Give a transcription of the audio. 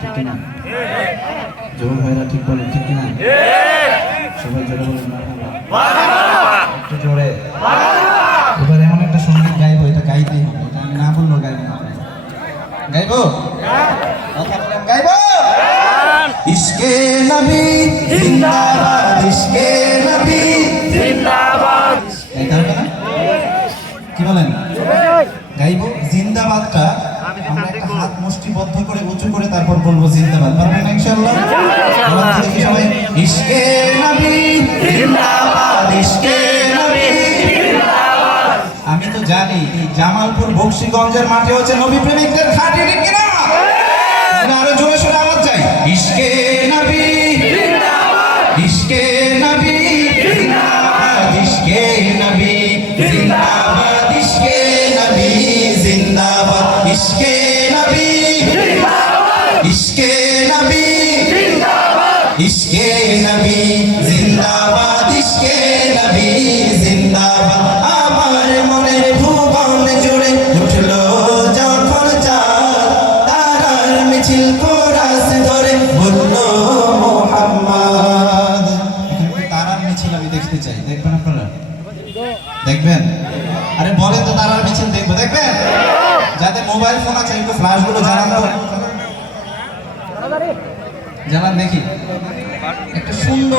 ঠিক কিনা? যুবক ভাইরা ঠিক বলেন, ঠিক কিনা? সবাই জোরে বলেন একটু জোরে। এবার এমন একটা সঙ্গীত গাইবো, এটা গাইতেই হবে, এটা আমি না বললেও গাইবো না। গাইবো? কথা বলেন, গাইবো? ইশকে নবী জিন্দাবাদ, ইশকে নবী জিন্দাবাদ। গাইতে হবে না? কি বলেন? গাইবো জিন্দাবাদটা আমরা একটা হাত মুষ্টিবদ্ধ করে উঁচু করে তারপর বলবো জিন্দাবাদ। পারবেন না ইনশাআল্লাহ? বলতে দেখি সবাই, ইশকে নবী জিন্দাবাদ, ইশকে নবী জিন্দাবাদ। আমি তো জানি এই জামালপুর বক্সিগঞ্জের মাঠে হচ্ছে নবী প্রেমিকদের খাঁটি, ঠিক কিনা? আরো জোরে সোরে আওয়াজ চাই, ইশকে নবী জিন্দাবাদ, ইশকে নবী জিন্দাবাদ, ইশকে নবী জিন্দাবাদ, ইশকে নবী জিন্দাবাদ, ইশকে নবী জিন্দাবাদ, ইশকে নবী জিন্দাবাদ, ইশকে নবী জিন্দাবাদ, ইশকে নবী জিন্দাবাদ। আমার মনের ভুবন জুড়ে উঠলো যখন চাঁদ, তারার মিছিল কোরাস ধরে বললো মুহাম্মদ। এখানে তারার মিছিল আমি দেখতে চাই, দেখবেন আপনারা? দেখবেন? আরে বলেন তো, তারার মিছিল দেখবো, দেখবেন? যাদের মোবাইল ফোন আছে একটু ফ্ল্যাশ গুলো জ্বালান তো, জ্বালান দেখি। একটা সুন্দর